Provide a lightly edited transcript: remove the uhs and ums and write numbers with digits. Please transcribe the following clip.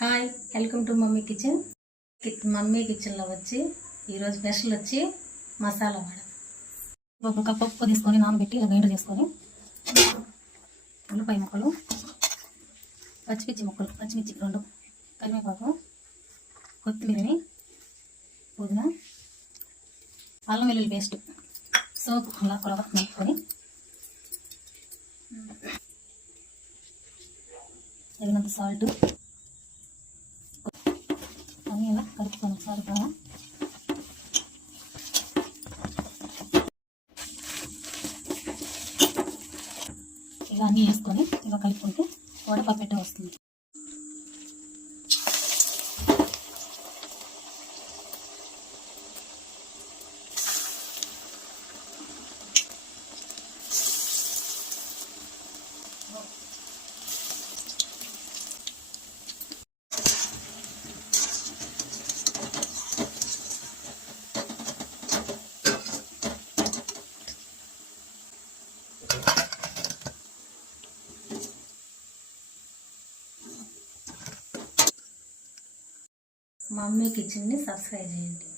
Hi, welcome to mummy kitchen. Mummy కిచెన్లో వచ్చి ఈరోజు స్పెషల్ వచ్చి మసాలా వడ. ఒక కప్పు పప్పు తీసుకొని నానబెట్టి ఇలా గ్రైండర్ చేసుకొని ఉల్లిపాయ ముక్కలు, పచ్చిమిర్చి ముక్కలు, పచ్చిమిర్చి 2, కరివేపాకు, కొత్తిమీరని, పుదీనా, అల్లం వెల్లుల్లి పేస్ట్, సోపు అలా కొలవ నలుపుకొని తగినంత సాల్ట్ అన్నీ ఇలా కలుపుకొని ఒకసారి బాగా ఇలా అన్నీ వేసుకొని ఇలా కలుపుకుంటే వడ పర్ఫెక్ట్గా వస్తుంది. మమ్మీ కిచెన్ని సబ్స్క్రైబ్ చేయండి.